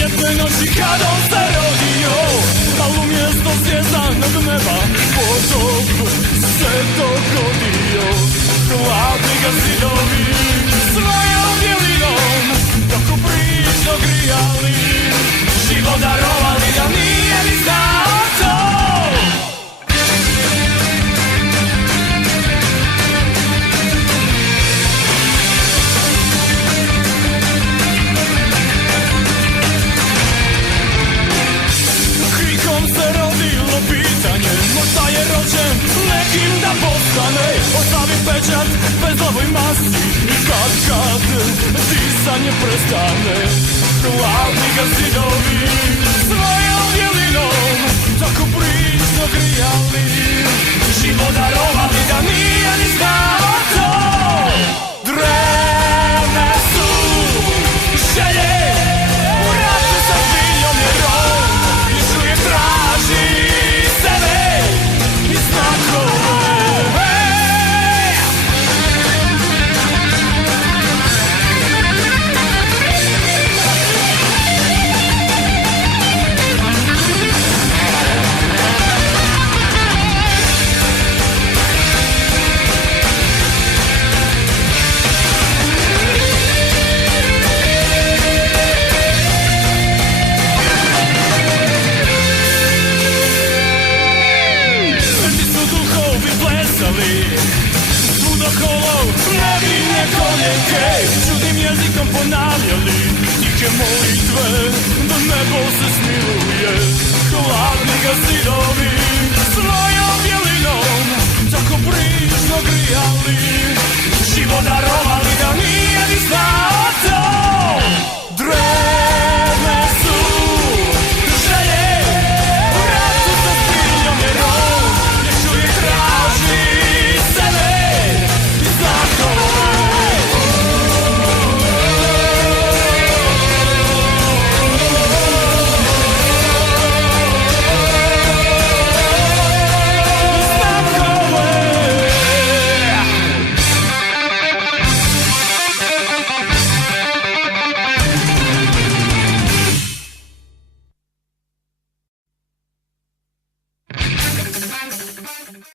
Jedne noći kad on se rodio, al umjesto zvjezdanog neba potop se dogodio. Hladni ga zidovi svojom bjelinom, dok u prično grijali, život darovali da nije ni znao to. Možda je rođen nekim da postane, ostavi pečat bez ovoj masti i kad disanje prestane. Hladni ga